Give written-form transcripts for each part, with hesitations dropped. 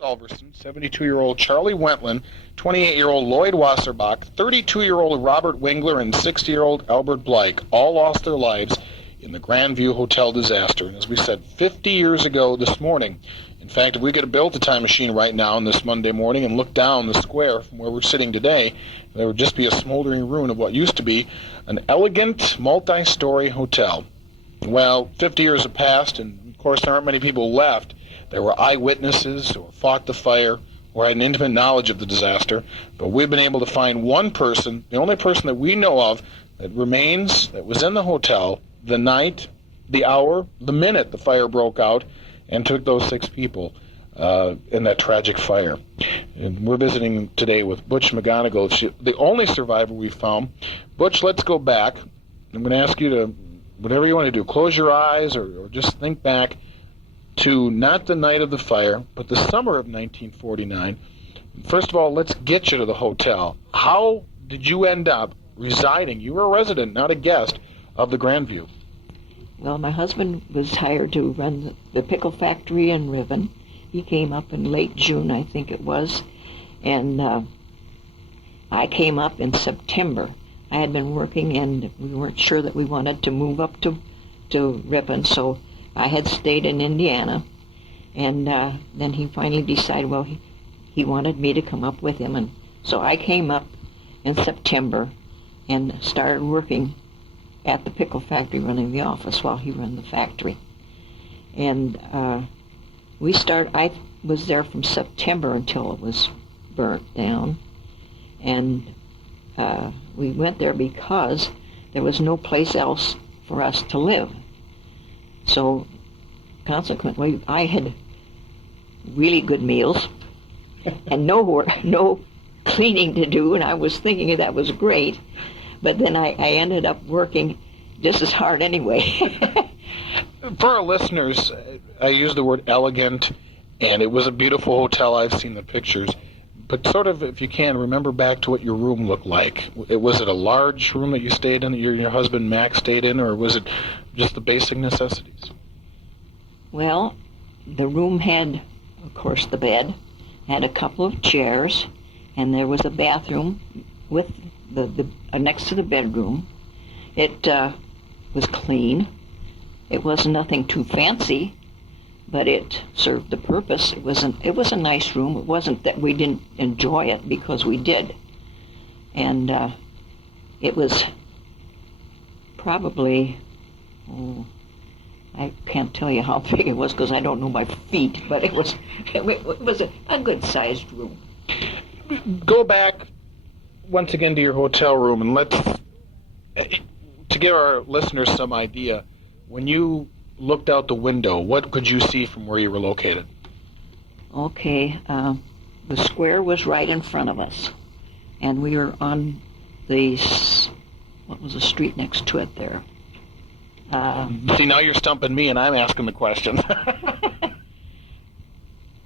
Ulverson, 72-year-old Charlie Wentland, 28-year-old Lloyd Wasserbach, 32-year-old Robert Wingler, and 60-year-old Albert Blake all lost their lives in the Grandview Hotel disaster. And as we said, 50 years ago this morning. In fact, if we could have built a time machine right now on this Monday morning and looked down the square from where we're sitting today, there would just be a smoldering ruin of what used to be an elegant, multi-story hotel. Well, 50 years have passed, and of course there aren't many people left. There were eyewitnesses who fought the fire or had an intimate knowledge of the disaster, but we've been able to find one person, the only person that we know of that remains, that was in the hotel the night, the hour, the minute the fire broke out and took those 6 people in that tragic fire. And we're visiting today with Butch McGonegal, the only survivor we found. Butch, let's go back. I'm going to ask you to, whatever you want to do, close your eyes or just think back to not the night of the fire, but the summer of 1949. First of all, let's get you to the hotel. How did you end up residing? You were a resident, not a guest, of the Grandview. Well, my husband was hired to run the pickle factory in Ripon. He came up in late June, I think it was, and I came up in September. I had been working, and we weren't sure that we wanted to move up to Ripon, so I had stayed in Indiana, and then he finally decided, well, he wanted me to come up with him, and so I came up in September and started working at the pickle factory, running the office while he ran the factory. And I was there from September until it was burnt down, and we went there because there was no place else for us to live. So consequently, I had really good meals and no cleaning to do, and I was thinking that was great. But then I ended up working just as hard anyway. For our listeners, I use the word elegant, and it was a beautiful hotel. I've seen the pictures. But sort of, if you can, remember back to what your room looked like. Was it a large room that you stayed in, that your husband Max stayed in, or was it just the basic necessities? Well, the room had, of course, the bed, had a couple of chairs, and there was a bathroom with the next to the bedroom. It was clean. It was nothing too fancy, but it served the purpose. It was a nice room. It wasn't that we didn't enjoy it, because we did. And it was probably, I can't tell you how big it was because I don't know my feet, but it was a good-sized room. Go back once again to your hotel room, and let's, to give our listeners some idea, when you looked out the window, what could you see from where you were located? Okay, the square was right in front of us, and we were on what was the street next to it there? See, now you're stumping me, and I'm asking the question.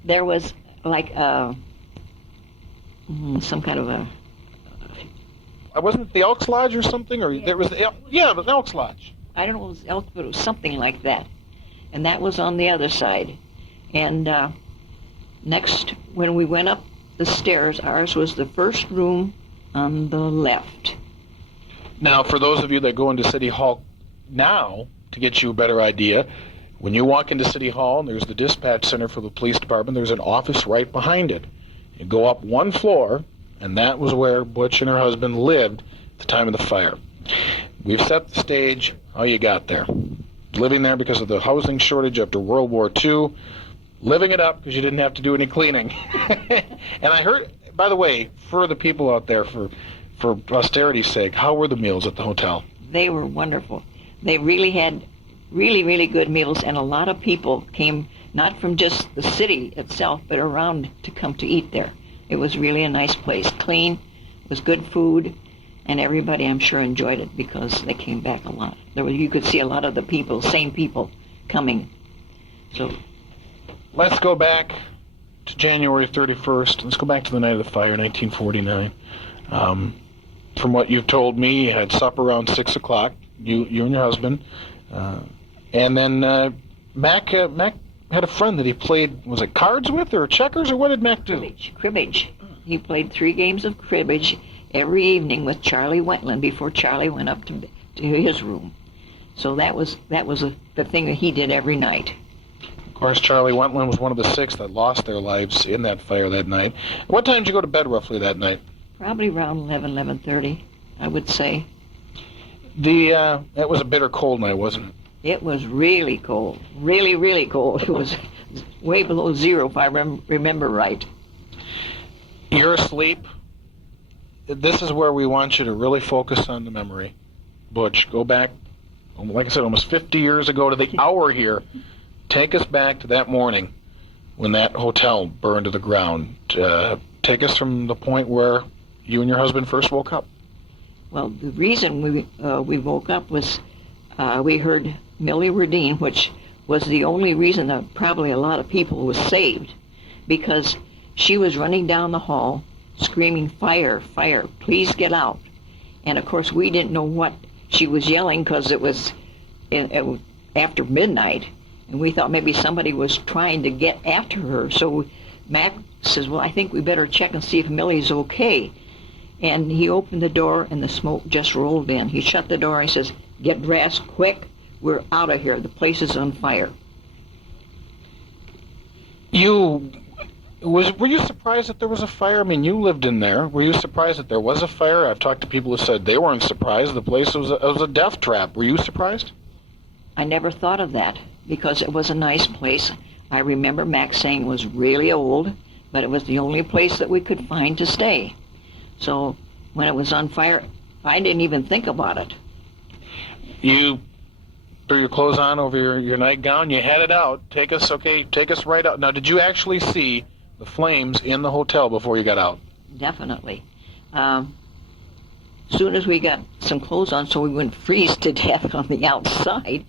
There was like some kind of a... Wasn't it the Elks Lodge or something? Or yeah, there was the Elks Lodge. I don't know if it was Elks, but it was something like that. And that was on the other side. And next, when we went up the stairs, ours was the first room on the left. Now, for those of you that go into City Hall now, to get you a better idea, when you walk into City Hall, and there's the dispatch center for the police department, there's an office right behind it. You go up one floor, and that was where Butch and her husband lived at the time of the fire. We've set the stage how you got there. Living there because of the housing shortage after World War II, living it up because you didn't have to do any cleaning. And I heard, by the way, for the people out there, for posterity's sake, how were the meals at the hotel? They were wonderful. They really had really good meals, and a lot of people came, not from just the city itself, but around to come to eat there. It was really a nice place, clean, it was good food, and everybody, I'm sure, enjoyed it because they came back a lot. You could see a lot of the people, same people, coming. So, let's go back to January 31st. Let's go back to the night of the fire, 1949. From what you've told me, you had supper around 6 o'clock, you and your husband. And then Mac had a friend that he played, was it cards with or checkers, or what did Mac do? Cribbage. He played 3 games of cribbage every evening with Charlie Wentland before Charlie went up to his room. So that was the thing that he did every night. Of course, Charlie Wentland was one of the 6 that lost their lives in that fire that night. What time did you go to bed roughly that night? Probably around 11:30, I would say. It was a bitter cold night, wasn't it? It was really cold, really, really cold. It was way below 0 if I remember right. You're asleep. This is where we want you to really focus on the memory. Butch, go back, like I said, almost 50 years ago to the hour here. Take us back to that morning when that hotel burned to the ground. Take us from the point where you and your husband first woke up. Well, the reason we woke up was we heard Millie Rudine, which was the only reason that probably a lot of people was saved, because she was running down the hall screaming, "Fire, fire, please get out." And of course we didn't know what she was yelling because it was after midnight, and we thought maybe somebody was trying to get after her. So Mac says, "Well, I think we better check and see if Millie's okay." And he opened the door and the smoke just rolled in. He shut the door and he says, "Get dressed quick, we're out of here, the place is on fire." Were you surprised that there was a fire? I mean, you lived in there. Were you surprised that there was a fire? I've talked to people who said they weren't surprised. The place was a death trap. Were you surprised? I never thought of that because it was a nice place. I remember Max saying it was really old, but it was the only place that we could find to stay. So when it was on fire, I didn't even think about it. You threw your clothes on over your nightgown. You had it out. Take us right out. Now, did you actually see the flames in the hotel before you got out? Definitely. Soon as we got some clothes on so we wouldn't freeze to death on the outside,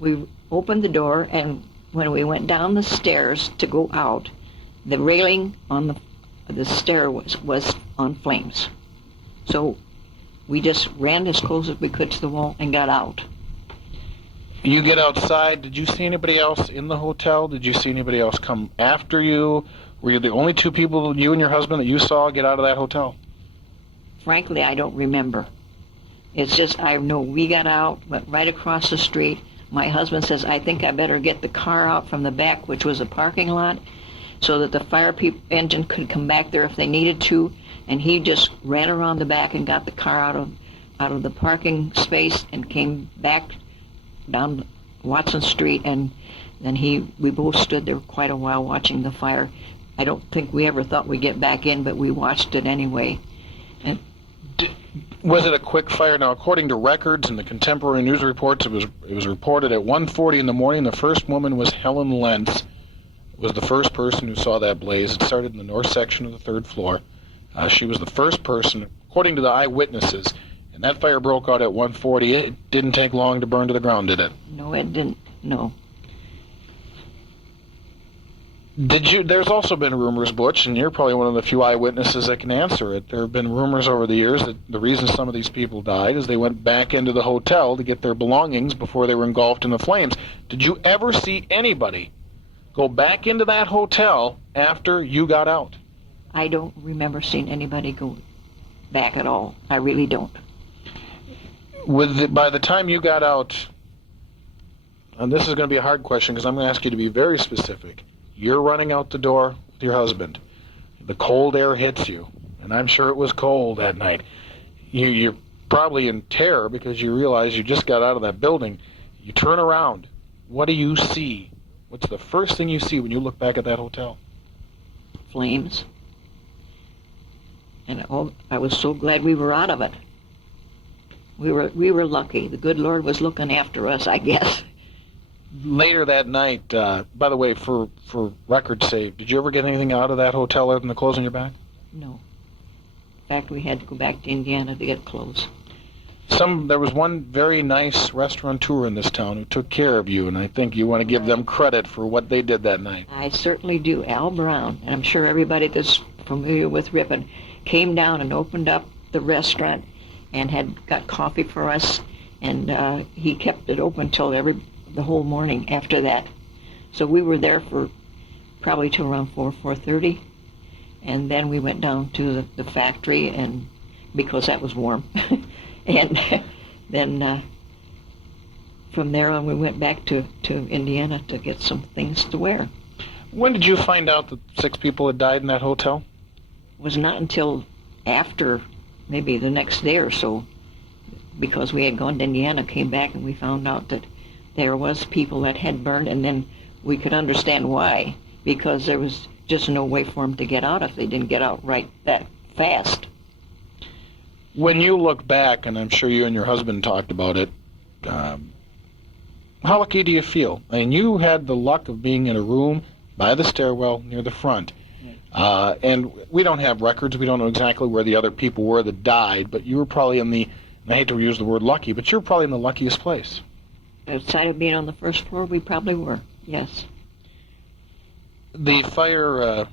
we opened the door, and when we went down the stairs to go out, the railing on the stair was on flames. So we just ran as close as we could to the wall and got out. You get outside. Did you see anybody else in the hotel? Did you see anybody else come after you? Were you the only 2 people, you and your husband, that you saw get out of that hotel? Frankly, I don't remember. It's just I know we got out, went right across the street. My husband says, "I think I better get the car out from the back," which was a parking lot, so that the fire engine could come back there if they needed to. And he just ran around the back and got the car out of the parking space and came back down Watson Street, and then we both stood there quite a while watching the fire. I don't think we ever thought we'd get back in, but we watched it anyway. And was it a quick fire? Now, according to records and the contemporary news reports, it was reported at 1:40 in the morning. The first woman was Helen Lentz. Was the first person who saw that blaze. It started in the north section of the 3rd floor. She was the first person, according to the eyewitnesses, and that fire broke out at 1:40. It didn't take long to burn to the ground, did it? No, it didn't. No. There's also been rumors, Butch, and you're probably one of the few eyewitnesses that can answer it. There have been rumors over the years that the reason some of these people died is they went back into the hotel to get their belongings before they were engulfed in the flames. Did you ever see anybody go back into that hotel after you got out? I don't remember seeing anybody go back at all. I really don't. By the time you got out, and this is going to be a hard question because I'm going to ask you to be very specific. You're running out the door with your husband. The cold air hits you, and I'm sure it was cold that night. You're probably in terror because you realize you just got out of that building. You turn around. What do you see? What's the first thing you see when you look back at that hotel? Flames. And I was so glad we were out of it. We were lucky. The good Lord was looking after us, I guess. Later that night, by the way, for record's sake, did you ever get anything out of that hotel other than the clothes on your back? No. In fact, we had to go back to Indiana to get clothes. There was one very nice restaurateur in this town who took care of you, and I think you want to give them credit for what they did that night. I certainly do. Al Brown, and I'm sure everybody that's familiar with Ripon, came down and opened up the restaurant and had got coffee for us, and he kept it open till the whole morning after that. So we were there for probably till around 4:30, and then we went down to the factory, and because that was warm, and then from there on we went back to Indiana to get some things to wear. When did you find out that 6 people had died in that hotel? It was not until after, maybe the next day or so, because we had gone to Indiana, came back, and we found out that there was people that had burned, and then we could understand why, because there was just no way for them to get out if they didn't get out right that fast. When you look back, and I'm sure you and your husband talked about it, how lucky do you feel? I mean, you had the luck of being in a room by the stairwell near the front. And we don't have records. We don't know exactly where the other people were that died, but you were probably in the, and I hate to use the word lucky, but you were probably in the luckiest place. Outside of being on the first floor, we probably were, yes. The fire,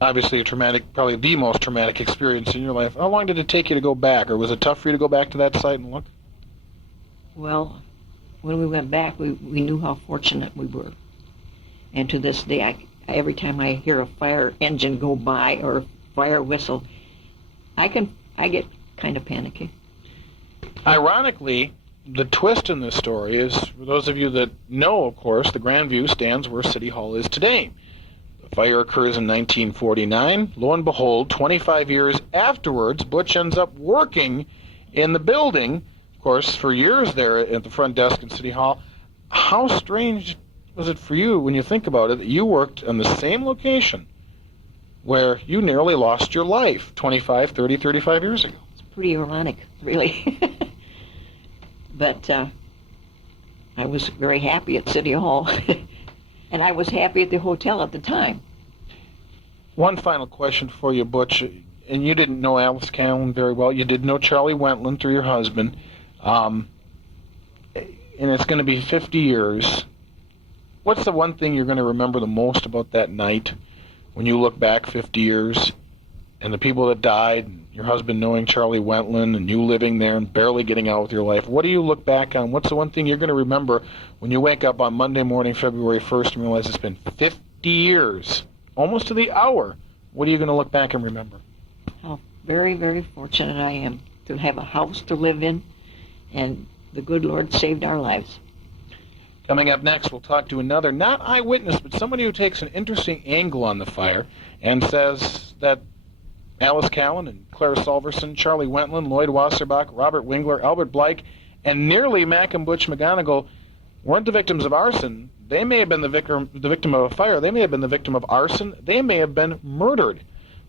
obviously a traumatic, probably the most traumatic experience in your life. How long did it take you to go back, or was it tough for you to go back to that site and look? Well, when we went back, we knew how fortunate we were. And to this day, every time I hear a fire engine go by or a fire whistle, I get kind of panicky. Ironically, the twist in this story is, for those of you that know, of course, the Grandview stands where City Hall is today. The fire occurs in 1949. Lo and behold, 25 years afterwards, Butch ends up working in the building, of course, for years there at the front desk in City Hall. How strange was it for you, when you think about it, that you worked in the same location where you nearly lost your life 25, 30, 35 years ago? It's pretty ironic, really. But I was very happy at City Hall, and I was happy at the hotel at the time. One final question for you, Butch, and you didn't know Alice Callan very well. You did know Charlie Wentland through your husband, and it's going to be 50 years. What's the one thing you're going to remember the most about that night when you look back 50 years and the people that died, and your husband knowing Charlie Wentland, and you living there and barely getting out with your life? What do you look back on? What's the one thing you're going to remember when you wake up on Monday morning, February 1st, and realize it's been 50 years, almost to the hour? What are you going to look back and remember? How very, very fortunate I am to have a house to live in, and the good Lord saved our lives. Coming up next, we'll talk to another, not eyewitness, but somebody who takes an interesting angle on the fire and says that Alice Callan and Claire Solverson, Charlie Wentland, Lloyd Wasserbach, Robert Wingler, Albert Blake, and nearly Mac and Butch McGonegal weren't the victims of arson. They may have been the victim of a fire. They may have been the victim of arson. They may have been murdered.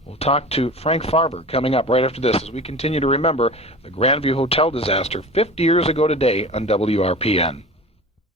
We'll talk to Frank Farber coming up right after this as we continue to remember the Grandview Hotel disaster 50 years ago today on WRPN.